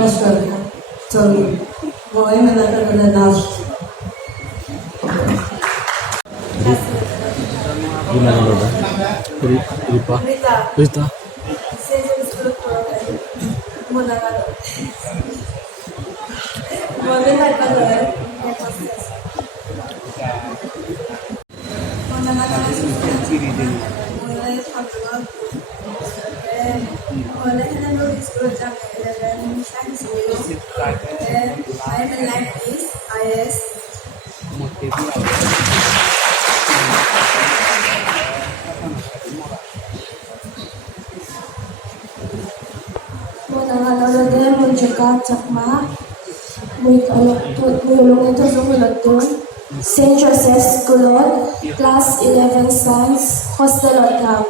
welcome. So, going to the last. Gimana lo dah? Rita. Rita. Saint Joseph School, Class 11 Science, Hostel Otam.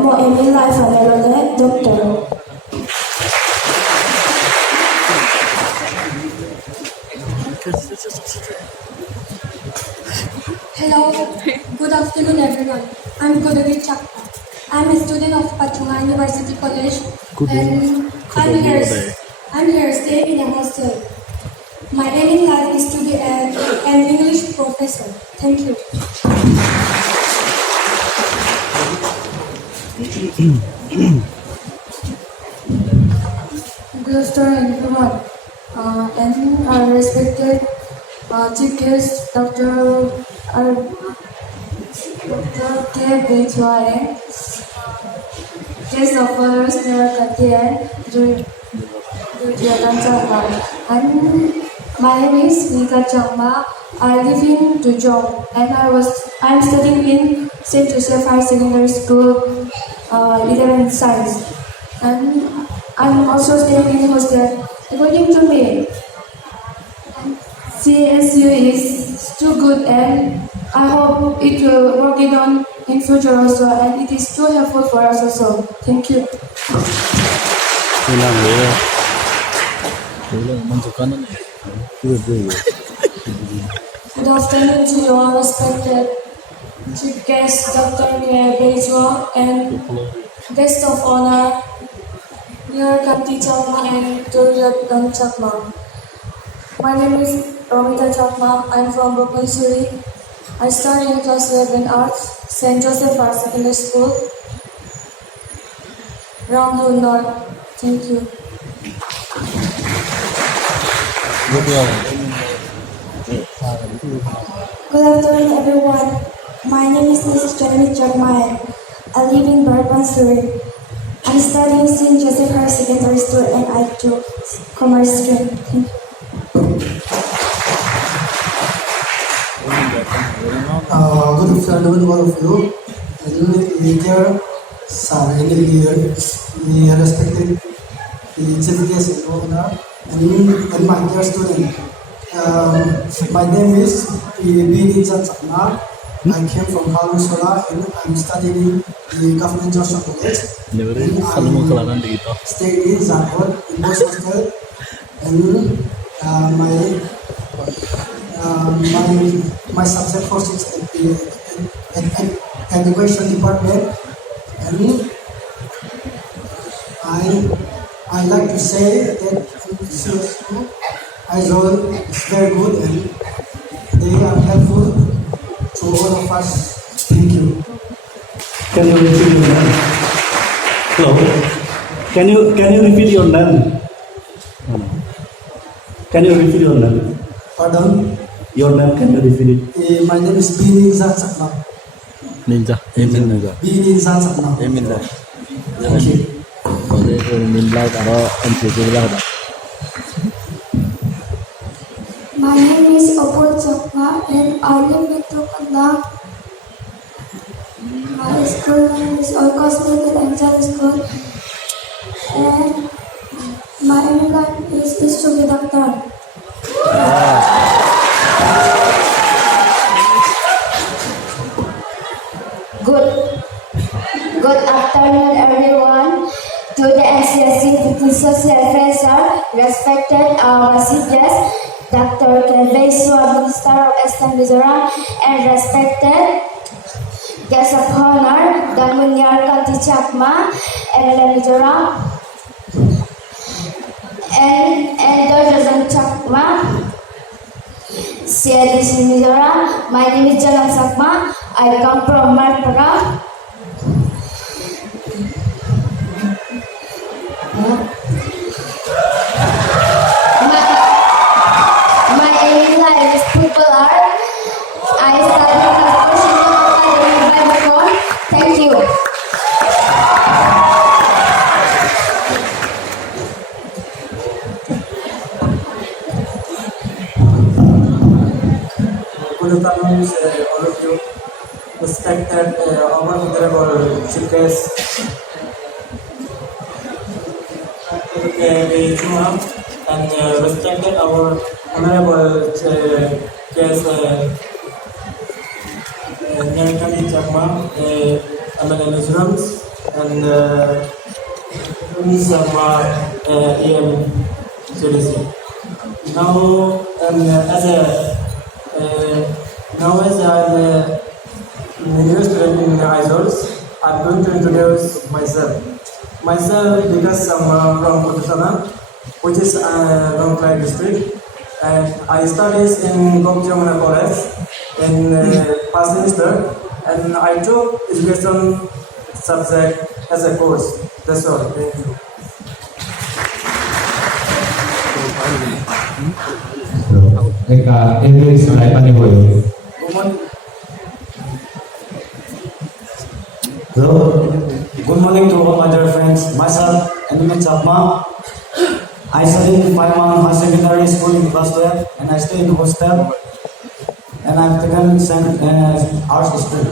Mo Emil Life Amelode, Doctor. Hello, good afternoon everyone. I'm Kodagi Chakpa. I'm a student of Pachunga University College and I'm here staying in a hostel. My aim in life is to be an English professor. Thank you. Good afternoon, everyone. And our respected chief guest, Dr. K. Aizawl, guest of honors, Nerakati and Julian Changma. And my name is Nika Changma. I live in Dujong and I'm studying in St. Joseph High Secondary School, 11 Science. And I'm also staying in hostel. According to me, CSU is too good and I hope it will work it on in future also and it is too helpful for us also. Thank you. Good afternoon to your respected chief guest, Dr. Aizawl, and guest of honor, Nerakati Chakma and Julian Chakma. My name is Romita Chakma. I'm from Brooklyn, Surrey. I study in class 11 Arts, St. Joseph High Secondary School, Ramdul North. Thank you. Good afternoon, everyone. My name is Mrs. Jeremy Chakma. I live in Bourbon, Surrey. I'm studying St. Joseph High Secondary School and I took commerce stream. Thank you. Good afternoon, all of you. Dear sir, dear respected chief guest and honor, and my dear student. My name is Binija Chakma. I came from Kalungsora and I'm studying the Government Joshua College. I stayed in Aizawl in boys hostel and my subject courses at education department, and I like to say that MCSU Aizawl is very good and they are helpful to all of us. Thank you. Can you repeat your name? Hello. Can you repeat your name? Can you repeat your name? Pardon? Your name, can you repeat it? My name is Binija Chakma. Ninja. Emin juga. Binija Chakma. Emin lah. Thank you. Kalau itu Minlau atau MCSU lah. My name is Opal Chakma and I live in Tukandang. My school name is Cosmic and Angel School. And my aim is to be doctor. Good afternoon, everyone. To the MCSU Social Professor, respected our guest, Dr. Aizawl, Minister of Eastern Mizoram, and respected guest of honor, the Nerakati Chakma, and Mizoram, and Dojazan Chakma. Said this is Mizoram. My name is Jalan Sakma. I come from Marpara. My aim in life is footballer. I study professional academy background. Thank you. Good afternoon, all of you. Respected our honorable chief guest, and respected our honorable guest, Nyarkandi Chakma, MLA Muslims, and Sama EM CDC. Now, as I'm a new student in Aizawl, I'm going to introduce myself. Because I'm from Putusana, which is Longklai district, and I studied in Gokjamana College in past semester, and I took education subject as a course. That's all. Thank you. Ini sudah panggil. Hello, good morning to all my dear friends. Myself, Anime Chapma. I study in 5-month high secondary school in class 12, and I stay in hostel. And I've taken arts stream.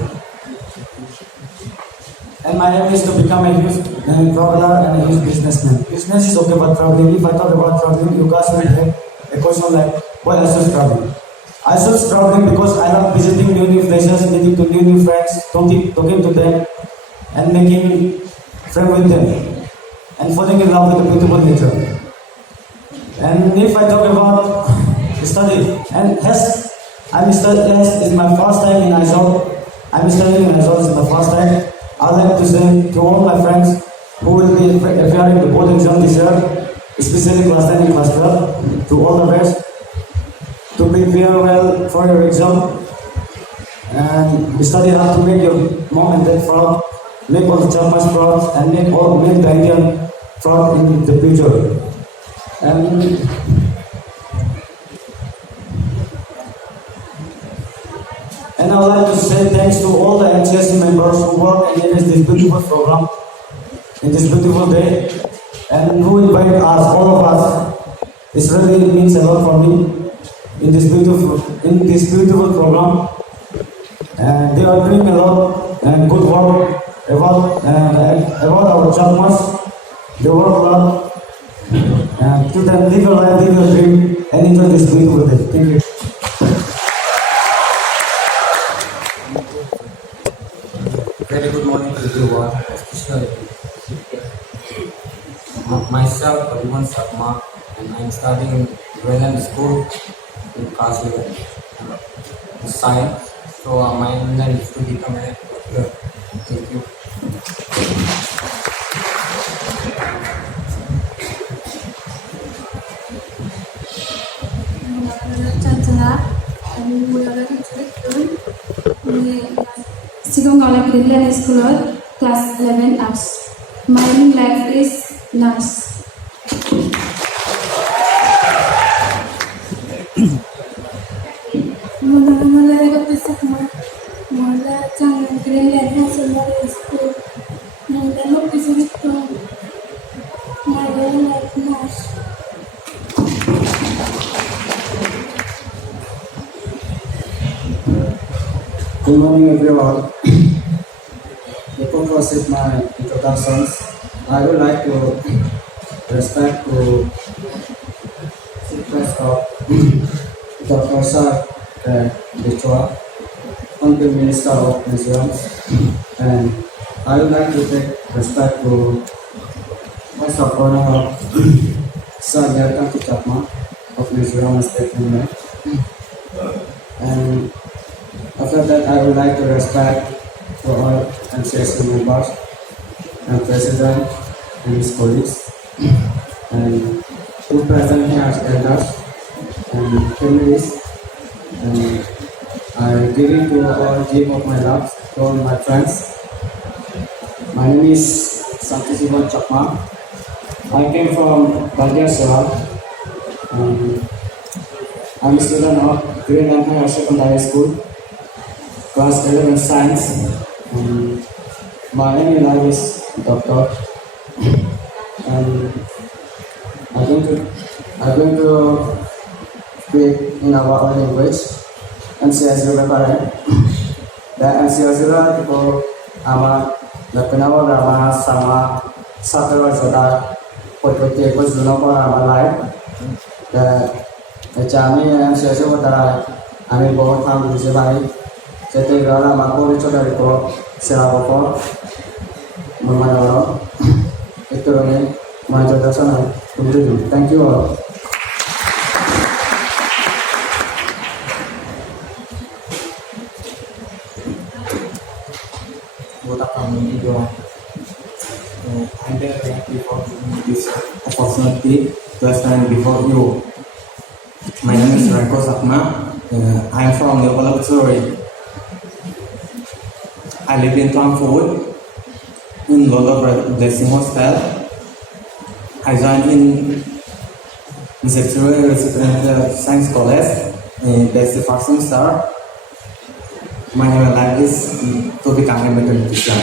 And my aim is to become a huge traveler and a huge businessman. Business is okay, but traveling. If I talk about traveling, you guys will have a question like, why I choose traveling? I choose traveling because I love visiting new places, meeting to new friends, talking to them, and making friends with them, and falling in love with the beautiful nature. And if I talk about study, and as it's my first time in Aizawl, I'm studying in Aizawl, it's my first time. I'd like to say to all my friends who will be appearing the board exam this year, especially class 10 and class 12, to all the best, to prepare well for your exam, and study hard to make your mom and dad proud, make all the Chapmas proud, and make the Indian proud in the future. And I would like to say thanks to all the MCSU members who work and manage this beautiful program in this beautiful day, and who invited us, all of us. It really means a lot for me in this beautiful program. And they are doing a lot and good work about our Chapmas. They work a lot. And to them, live your life, live your dream, and enjoy this beautiful day. Thank you. Very good morning to everyone, especially myself, Ariman Sakma, and I am studying in Wayland School in class 11 science. So my aim is to become a doctor. Thank you. Sigong Greenland School, class 11 arts. My aim in life is nurse. Greenland School. My aim like nurse. Good morning, everyone. Before proceed my introductions, I would like to respect to sequence of Dr. Sir Bichwa, Honorable Minister of Museums, and I would like to take respect to my supporter Sir Nyarkandi Chakma of Mizoram State Movement. And after that, I would like to respect for all MCSU members and president and his colleagues, and who present here as elders and families, and I give it to all give of my love to all my friends. My name is Santiago Chakma. I came from Aizawl. I'm a student of Green and Higher Secondary School, class 11 Science. My aim in life is doctor. And I'm going to speak in our own language, MCSU Aizawl. Dan MCSU itu ama nakenawa rama sama satu saudara politik berjuang para lain. Dan kami MCSU Aizawl kami बहुत काम दूसरे भाई जैसे गाना माको रिचोड़ा रिको सेवा को ममानो itu nih maju ke sana. Thank you all. Good afternoon, everyone. I'm very thankful for this opportunity to stand before you. My name is Rako Sakma. I'm from Nepal, Missouri. I live in Frankfurt in London Blessing Hostel. I joined in MCSU Science College in the first semester. My aim in life is to become a mathematician.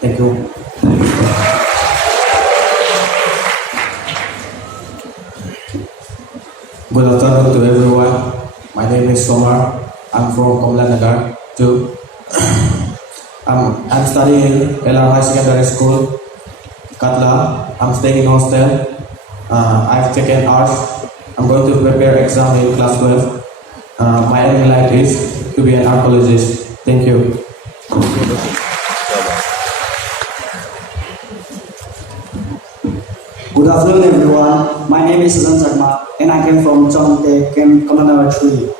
Thank you. Good afternoon to everyone. My name is Somar. I'm from Komlanagar too. I'm studying LR High Secondary School, Katla. I'm staying in hostel. I've taken arts. I'm going to prepare exam in class 12. My aim in life is to be an archaeologist. Thank you. Good afternoon, everyone. My name is Susan Sharma, and I came from Chongte, Commander 3.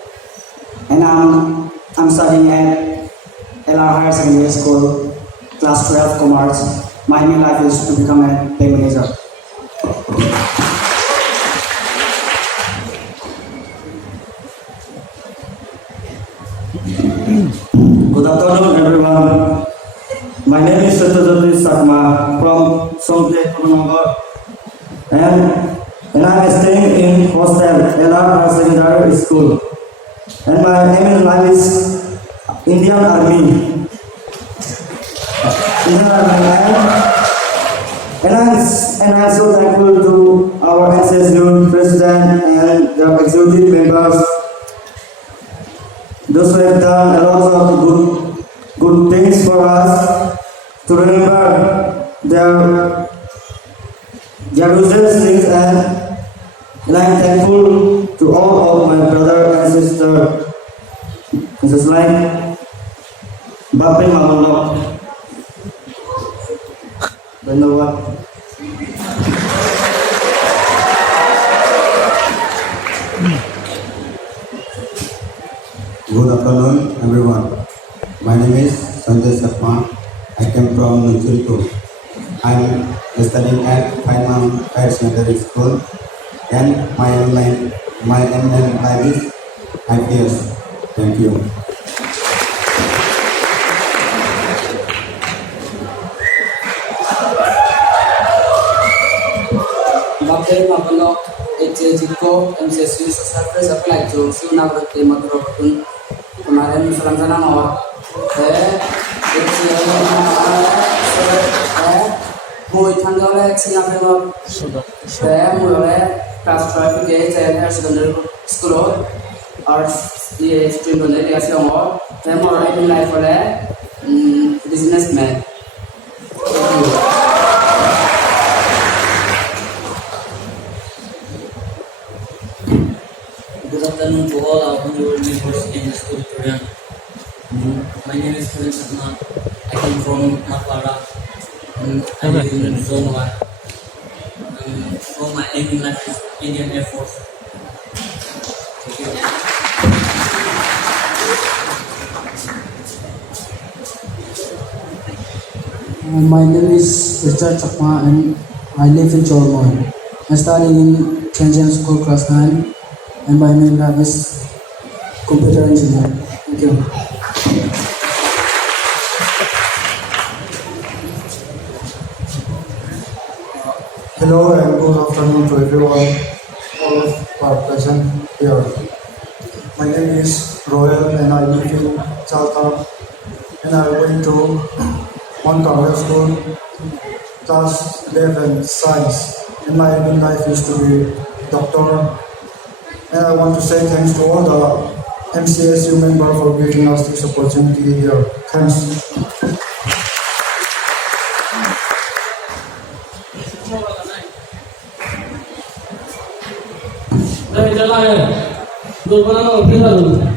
And I'm studying at LR Higher Secondary School, class 12 Commerce. My aim in life is to become a bank manager. Good afternoon, everyone. My name is Satyajyoti Sarma from Chongte, Commander. And I'm staying in hostel, LR Secondary School. And my aim in life is Indian Army. And I'm so thankful to our MCSU President and the executive members. Those who have done a lot of good things for us. To remember their useless things, and I'm thankful to all of my brother and sister. Just like Bape Malolo. Dhanyawad. Good afternoon, everyone. My name is Sanjay Sharma. I came from Nuchulpur. I'm studying at Final Higher Secondary School, and my aim in life is IPS. Thank you. Bapak Mapano, Ejiko, MCSU Surface Apply to Sunavati Matrokun, kemarin serang sana mau, mùi thằng đó là sinh hoạt phù hợp mùi đó là class traffic cái higher secondary school arts the stream đó là cái ông mùi đó in life là businessman. Good afternoon to all our honorable members in the school program. My name is Kiran Sharma. I come from Napara. I live in Zone 1. From my aim in life is Indian Air Force. Thank you. My name is Richard Chakma and I live in Cholmoy. I study in Tianjin School Class 9, and my main lab is computer engineer. Thank you. Hello and good afternoon to everyone all are present here. My name is Royal and I live in Chalta and I am going to Mount Carmel School, class 11 science. And my aim in life is to be doctor. And I want to say thanks to all the MCSU members for giving us this opportunity here. Thanks. Đây trở lại rồi. Rồi con ăn ở phía gần.